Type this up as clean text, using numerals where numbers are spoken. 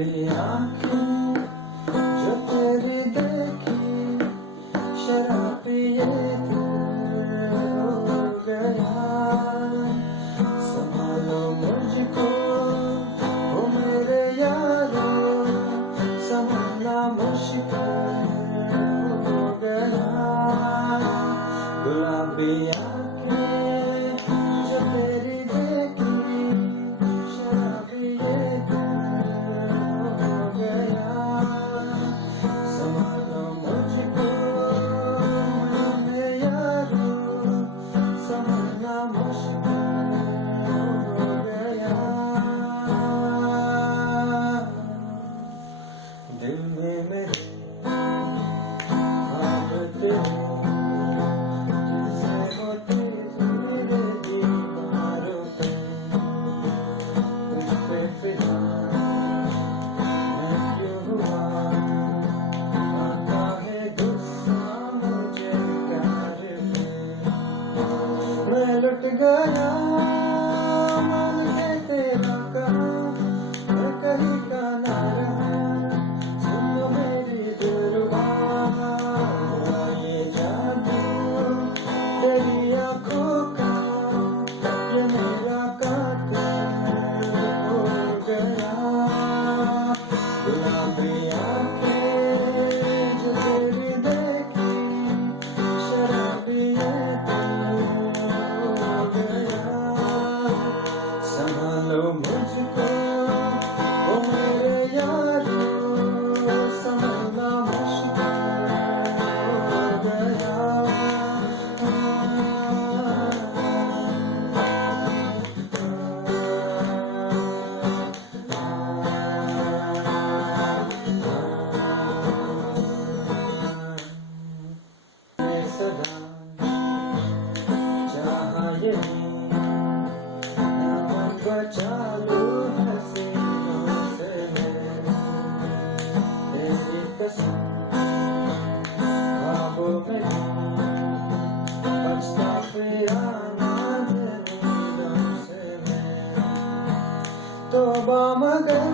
गुलाबी आँखें जो तेरी देखी, शराबी ये दिल हो गया। संभालो मुझको ओ मेरे यारो, संभालना मुश्किल हो गया। गुलाबी आँखें जो तेरी देखी, शराबी ये दिल हो गया। संभालो मुझको मेरे यारो, संभालना मुश्किल हो गया। दिल में मेरे ख्वाब तेरे, जिनसे होते मेरे दीवारों पे, तुझ पे फिदा मैं क्यों हुआ। आता है गुस्सा मुझे प्यार पे, मैं लुट गया मन से तेरा कहा, मैं कहीं का ना रहा। सुन लो मेरी दिलरुबा, ये जादू तेरी आँखों का, ये मेरा कातिल हो गया। गुलाबी आँखें जो तेरी देखी, शराबी ये दिल हो गया। संभालो मुझको ओ मेरे यारो, संभालना मुश्किल हो गया। ये सदा चाहा यही, ना मन बचा लो हसीनों से मैं, तेरी कसम ख्वाबों में बचता फिरा नींदों से मैं। तौबा मगर